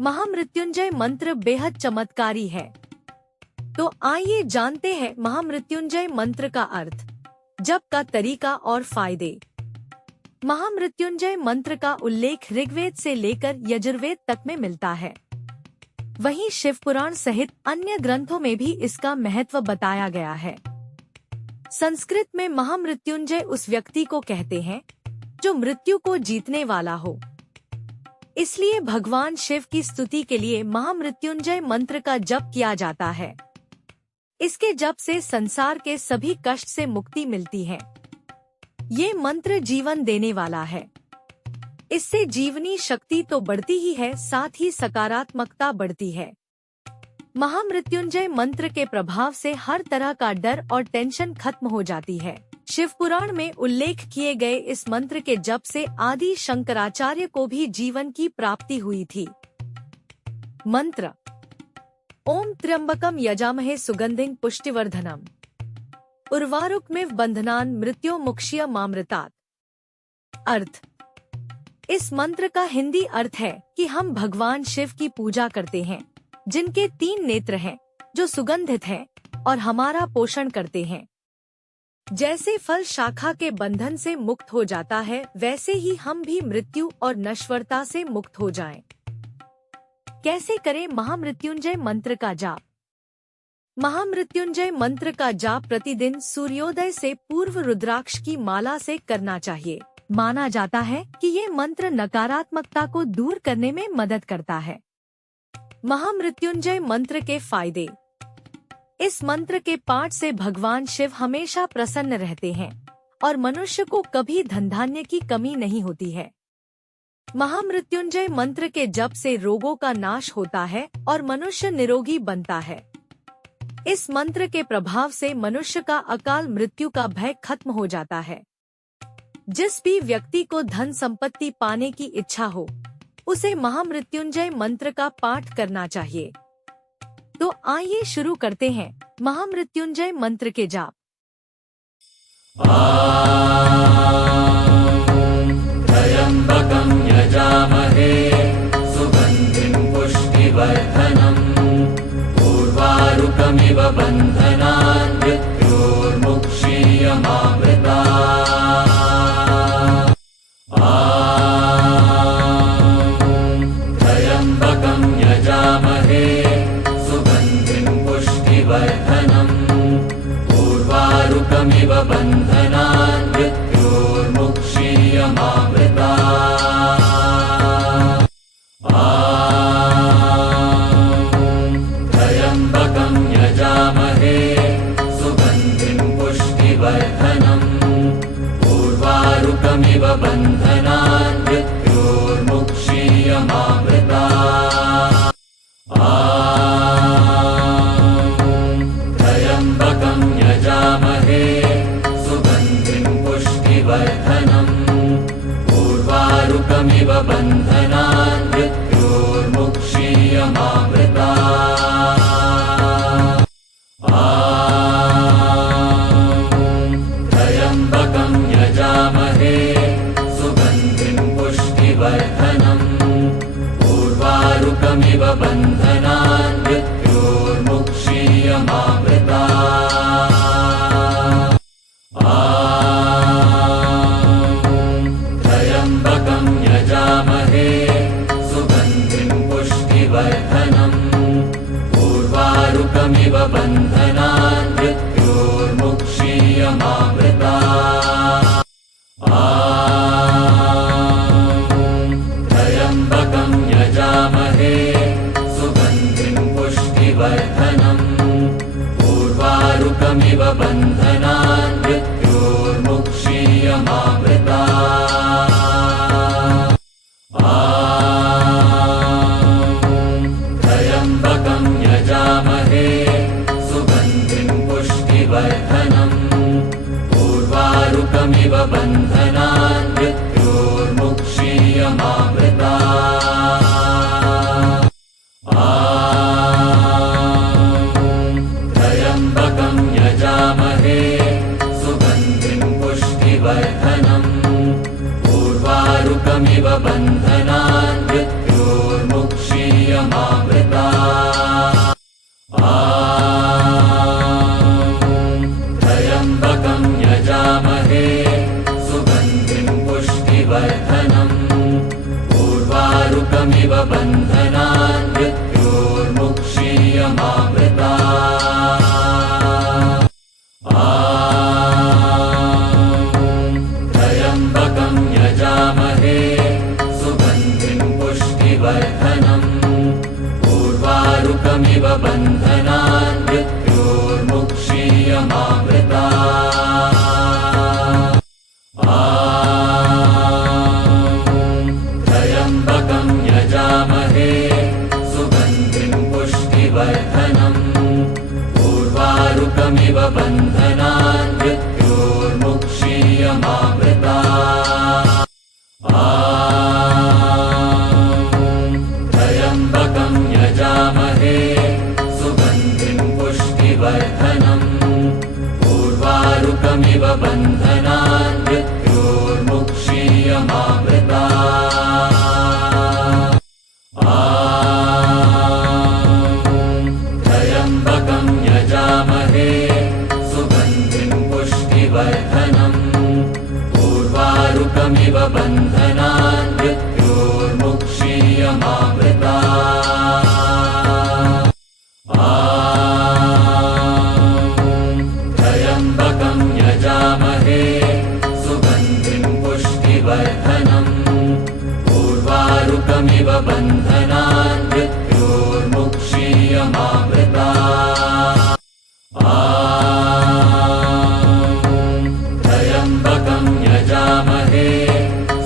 महामृत्युंजय मंत्र बेहद चमत्कारी है। तो आइए जानते हैं महामृत्युंजय मंत्र का अर्थ, जप का तरीका और फायदे। महामृत्युंजय मंत्र का उल्लेख ऋग्वेद से लेकर यजुर्वेद तक में मिलता है। वहीं शिव पुराण सहित अन्य ग्रंथों में भी इसका महत्व बताया गया है। संस्कृत में महामृत्युंजय उस व्यक्ति को कहते हैं जो मृत्यु को जीतने वाला हो। इसलिए भगवान शिव की स्तुति के लिए महामृत्युंजय मंत्र का जप किया जाता है। इसके जप से संसार के सभी कष्ट से मुक्ति मिलती है। ये मंत्र जीवन देने वाला है। इससे जीवनी शक्ति तो बढ़ती ही है, साथ ही सकारात्मकता बढ़ती है। महामृत्युंजय मंत्र के प्रभाव से हर तरह का डर और टेंशन खत्म हो जाती है। शिव पुराण में उल्लेख किए गए इस मंत्र के जप से आदि शंकराचार्य को भी जीवन की प्राप्ति हुई थी। मंत्र: ओम त्र्यंबकम यजामहे सुगंधिं पुष्टिवर्धनम उर्वारुकमिव बंधनान् मृत्योर्मुक्षीय मामृतात्। अर्थ: इस मंत्र का हिंदी अर्थ है कि हम भगवान शिव की पूजा करते हैं, जिनके 3 नेत्र हैं, जो सुगंधित हैं और हमारा पोषण करते हैं। जैसे फल शाखा के बंधन से मुक्त हो जाता है, वैसे ही हम भी मृत्यु और नश्वरता से मुक्त हो जाएं। कैसे करें महामृत्युंजय मंत्र का जाप? महामृत्युंजय मंत्र का जाप प्रतिदिन सूर्योदय से पूर्व रुद्राक्ष की माला से करना चाहिए। माना जाता है कि ये मंत्र नकारात्मकता को दूर करने में मदद करता है। महामृत्युंजय मंत्र के फायदे: इस मंत्र के पाठ से भगवान शिव हमेशा प्रसन्न रहते हैं और मनुष्य को कभी धन धान्य की कमी नहीं होती है। महामृत्युंजय मंत्र के जप से रोगों का नाश होता है और मनुष्य निरोगी बनता है। इस मंत्र के प्रभाव से मनुष्य का अकाल मृत्यु का भय खत्म हो जाता है। जिस भी व्यक्ति को धन संपत्ति पाने की इच्छा हो, उसे महामृत्युंजय मंत्र का पाठ करना चाहिए। तो आइए शुरू करते हैं महामृत्युंजय मंत्र के जाप। त्र्यंबकं यजामहे सुगंधिं पुष्टिवर्धनम् उर्वारुकमिव बन्धनान् मृत्योर्मुक्षीय मामृतात्। त्र्यंबकं यजामहे सुगंधिं पुष्टिवर्धनम् उर्वारुकमिव बन्धनान् मृत्योर्मुक्षीय मामृतात्। त्र्यंबकं यजामहे सुगंधिं पुष्टिवर्धनम् उर्वारुकमिव बन्धनान् मृत्योर्मुक्षीय मामृतात्। त्र्यंबकं यजामहे सुगंधिं पुष्टिवर्धनम् उर्वारुकमिव बन्धनान् मृत्योर्मुक्षीय मामृतात्। त्र्यंबकं यजामहे सुगंधिं पुष्टिवर्धनम् उर्वारुकमिव बन्धनान् मृत्योर्मुक्षीय मामृतात्। त्र्यंबकं यजामहे सुगंधिं पुष्टिवर्धनम् उर्वारुकमिव बन्धनान् मृत्योर्मुक्षीय मामृतात्। त्र्यंबकं यजामहे सुगंधिं पुष्टिवर्धनम् उर्वारुकमिव बन्धनान् मृत्योर्मुक्षीय मामृतात्। त्र्यंबकं यजामहे सुगंधिं पुष्टिवर्धनम् मुक्षीयमामृता त्र्यम्बकं यजामहे सुगन्धिं पुष्टिवर्धनम् उर्वारुकमिव बन्धनान् मृत्योर्मुक्षीयमामृता त्र्यम्बकं यजामहे सुगन्धिं पुष्टिवर्धनम् उर्वारुकमिव बन्धनान् मृत्योर्मुक्षीयमामृता त्र्यम्बकं यजामहे सुगन्धिं पुष्टिवर्धनम् उर्वारुकमिव बन्धनान् मृत्योर्मुक्षीयमामृता त्र्यम्बकं यजामहे सुगन्धिं पुष्टिवर्धनम् उर्वारुकमिव बन्धनान् मृत्योर्मुक्षीयमामृता त्र्यम्बकं यजामहे सुगन्धिं पुष्टिवर्धनम् उर्वारुकमिव बन्धनान् मृत्योर्मुक्षीयमामृता त्र्यम्बकं यजामहे सुगन्धिं पुष्टिवर्धनम् उर्वारुकमिव बन्धनान् मृत्योर्मुक्षीयमामृता त्र्यम्बकं यजामहे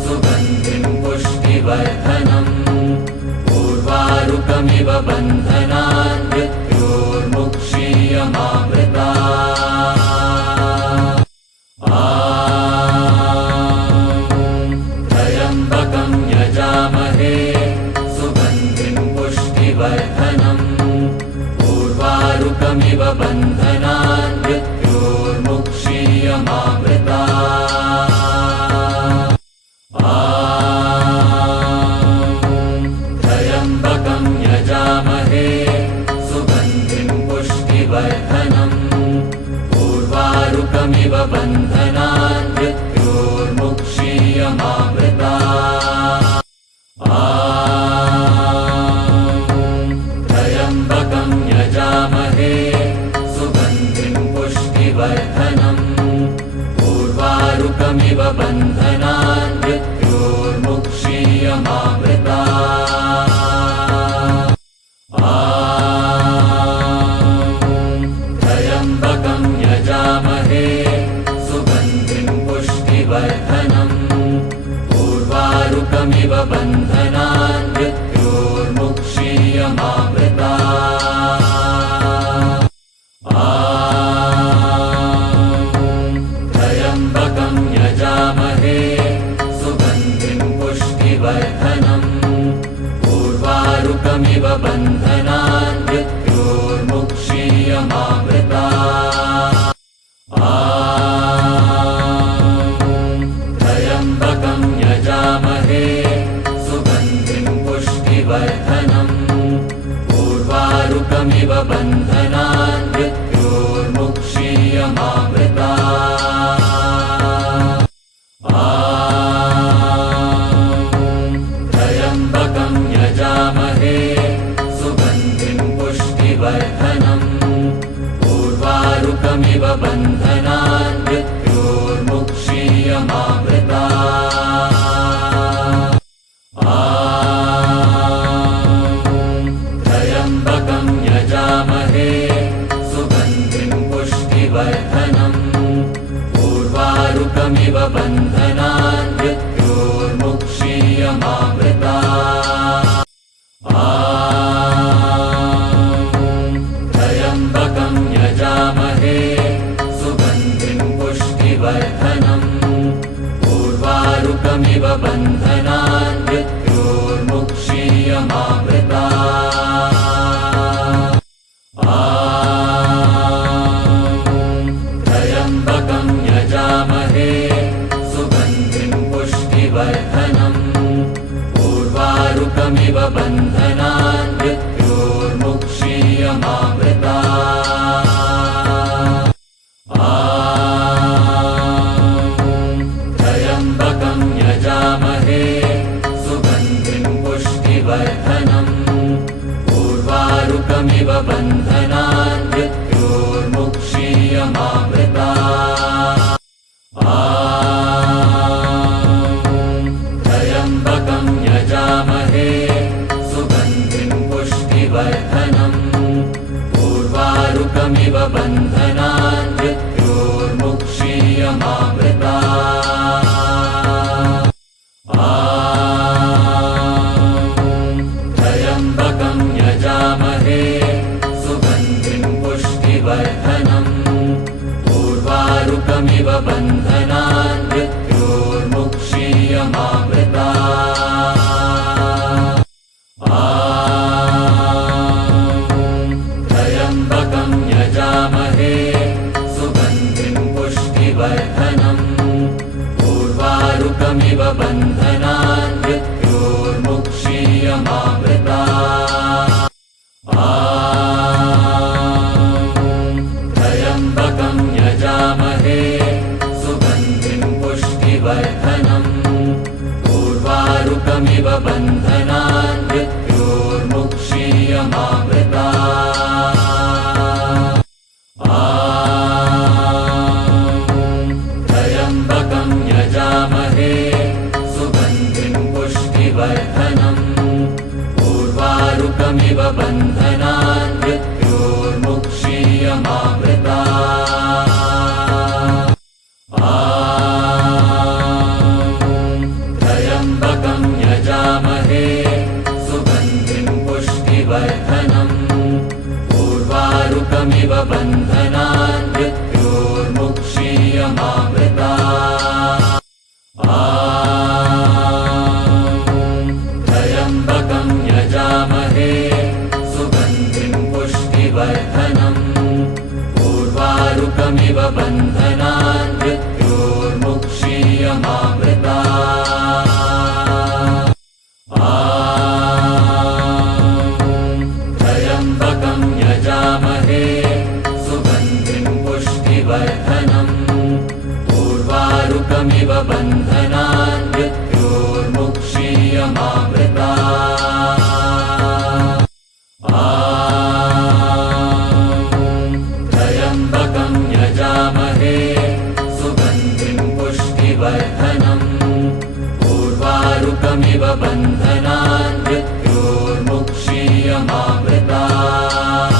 सुगन्धिं पुष्टिवर्धनम् उर्वारुकमिव बन्धनान् मृत्योर्मुक्षीयमामृता त्र्यम्बकं यजामहे सुगन्धिं पुष्टिवर्धनम् उर्वारुकमिव बन्धनान् मृत्योर्मुक्षीयमामृता त्र्यम्बकं यजामहे सुगन्धिं पुष्टिवर्धनम् उर्वारुकमिव बन्धनान् मृत्योर्मुक्षीयमामृता त्र्यम्बकं यजामहे सुगन्धिं पुष्टिवर्धनम् उर्वारुकमिव बन्धनान् मृत्योर्मुक्षीयमामृता त्र्यम्बकं यजामहे सुगन्धिं पुष्टिवर्धनम् उर्वारुकमिव बन्धनान् मृत्योर्मुक्षीयमामृता त्र्यम्बकं यजामहे सुगन्धिं पुष्टिवर्धनम् उर्वारुकमिव बन्धनान् मृत्योर्मुक्षीयमामृता त्र्यम्बकं यजामहे सुगन्धिं पुष्टिवर्धनम् उर्वारुकमिव बन्धनान् मृत्योर्मुक्षीयमामृता त्र्यम्बकं यजामहे सुगन्धिं पुष्टिवर्धनम् उर्वारुकमिव बन्धनान् मृत्योर्मुक्षीयमामृता त्र्यम्बकं यजामहे सुगन्धिं पुष्टिवर्धनम् उर्वारुकमिव बन्धनान् मृत्योर्मुक्षीयमामृतात्। त्र्यम्बकं यजामहे सुगन्धिं पुष्टिवर्धनम् उर्वारुकमिव बन्धनान् मृत्योर्मुक्षीयमामृतात्। त्र्यम्बकं यजामहे सुगन्धिं पुष्टिवर्धनम् उर्वारुकमिव बन्धनान् मृत्योर्मुक्षीयमामृतात्। त्र्यम्बकं यजामहे सुगन्धिं पुष्टिवर्धनम् उर्वारुकमिव बन्धनान् मृत्योर्मुक्षीयमामृतात्। त्र्यम्बकं यजामहे सुगन्धिं पुष्टिवर्धनम् उर्वारुकमिव बन्धनान् मृत्योर्मुक्षीयमामृतात्। त्र्यम्बकं यजामहे सुगन्धिं पुष्टिवर्धनम् उर्वारुकमिव बन्धनान् मृत्योर्मुक्षीयमामृतात्। त्र्यम्बकं यजामहे सुगन्धिं पुष्टिवर्धनम् उर्वारुकमिव बन्धनान् मृत्योर्मुक्षीयमामृतात्। त्र्यम्बकं यजामहे सुगन्धिं पुष्टिवर्धनम् उर्वारुकमिव बन्धनान् मृत्योर्मुक्षीयमामृतात्। त्र्यम्बकं यजामहे सुगन्धिं पुष्टिवर्धनम् उर्वारुकमिव बन्धनान् मृत्योर्मुक्षीयमामृतात्। त्र्यम्बकं यजामहे सुगन्धिं पुष्टिवर्धनम् उर्वारुकमिव बन्धनान् मृत्योर्मुक्षीयमामृतात्।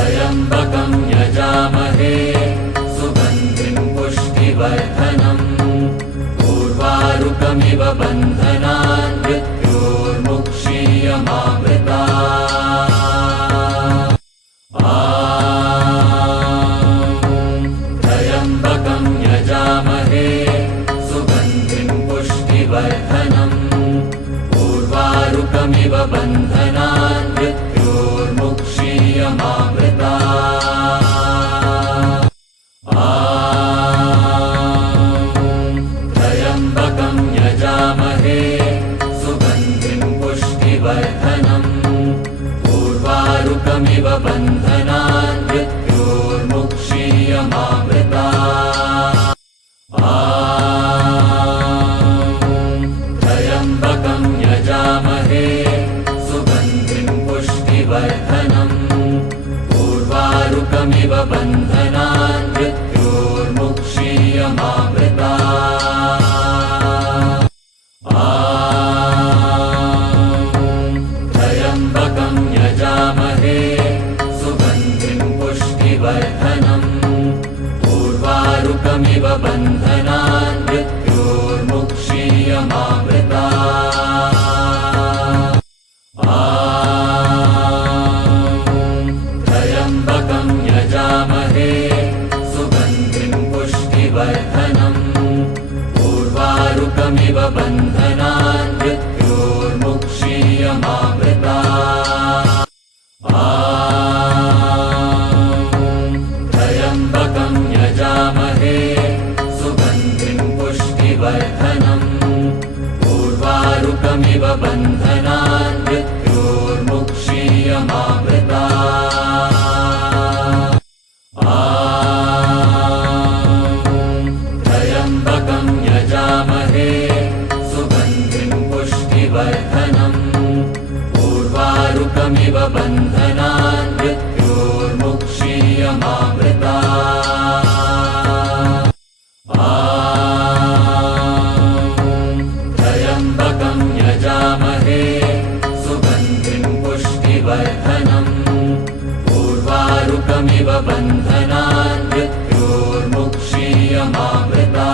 त्र्यम्बकं यजामहे सुगन्धिं पुष्टिवर्धनम् उर्वारुकमिव बन्धनान् मृत्योर्मुक्षीयमामृतात्। त्र्यम्बकं यजामहे सुगन्धिं पुष्टिवर्धनम् उर्वारुकमिव बन्धनान् मृत्योर्मुक्षीयमामृतात्। त्र्यम्बकं यजामहे सुगन्धिं पुष्टिवर्धनम् उर्वारुकमिव बन्धनान् मृत्योर्मुक्षीयमामृतात्। त्र्यम्बकं यजामहे सुगन्धिं पुष्टिवर्धनम् उर्वारुकमिव बन्धनान् मृत्योर्मुक्षीयमामृतात्। त्र्यम्बकं यजामहे सुगन्धिं पुष्टिवर्धनम् उर्वारुकमिव बन्धनान् मृत्योर्मुक्षीयमामृतात्। त्र्यम्बकं यजामहे सुगन्धिं पुष्टिवर्धनम् उर्वारुकमिव बन्धनान् मृत्योर्मुक्षीयमामृतात्। त्र्यम्बकं यजामहे सुगन्धिं पुष्टिवर्धनम् उर्वारुकमिव बन्धनान् मृत्योर्मुक्षीयमामृतात्। त्र्यम्बकं यजामहे सुगन्धिं पुष्टिवर्धनम् बन्धनान् मृत्योर्मुक्षीयमामृता त्र्यम्बकं यजामहे सुगन्धिं पुष्टिवर्धनम् उर्वारुकमिव बन्धनान् मृत्योर्मुक्षीयमामृता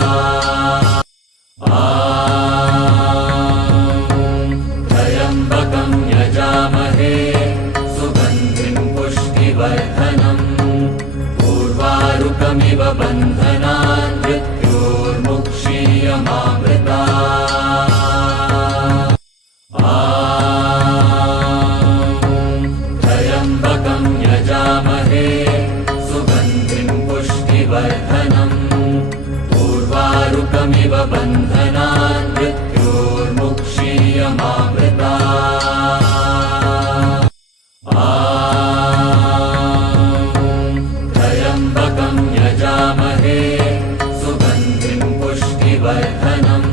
त्र्यम्बकं यजामहे सुगन्धिं पुष्टिवर्धनम् उर्वारुकमिव बन्धनान् मृत्योर्मुक्षीयमामृता त्र्यम्बकं यजामहे सुगन्धिं पुष्टिवर्धनम् उर्वारुकमिव बन्धनान् मृत्योर्मुक्षीयमामृता त्र्यम्बकं यजामहे सुगन्धिं पुष्टिवर्धनम्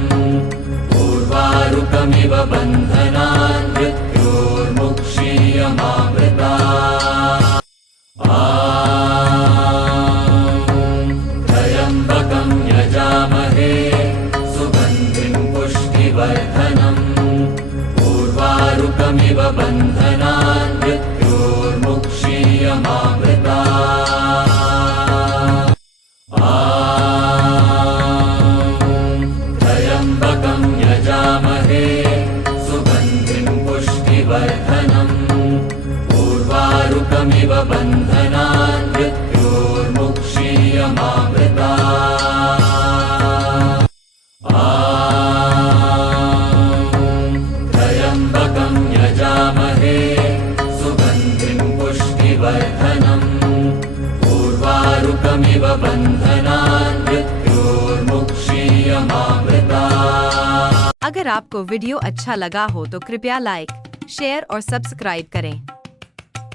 उर्वारुकमिव बन्धनान् मृत्योर्मुक्षीयमामृता त्र्यम्बकं यजामहे सुगन्धिं पुष्टिवर्धनम् उर्वारुकमिव बन्धनान् मृत्योर्मुक्षीयमामृता त्र्यम्बकं यजामहे सुगन्धिं पुष्टिवर्धनम् उर्वारुकमिव बन्धनान् मृत्योर्मुक्षीयमामृता त्र्यम्बकं यजामहे सुगन्धिं पुष्टिवर्धनम् उर्वारुकमिव बन्धनान् मृत्योर्मुक्षीयमामृता। अगर आपको वीडियो अच्छा लगा हो तो कृपया लाइक, शेयर और सब्सक्राइब करें।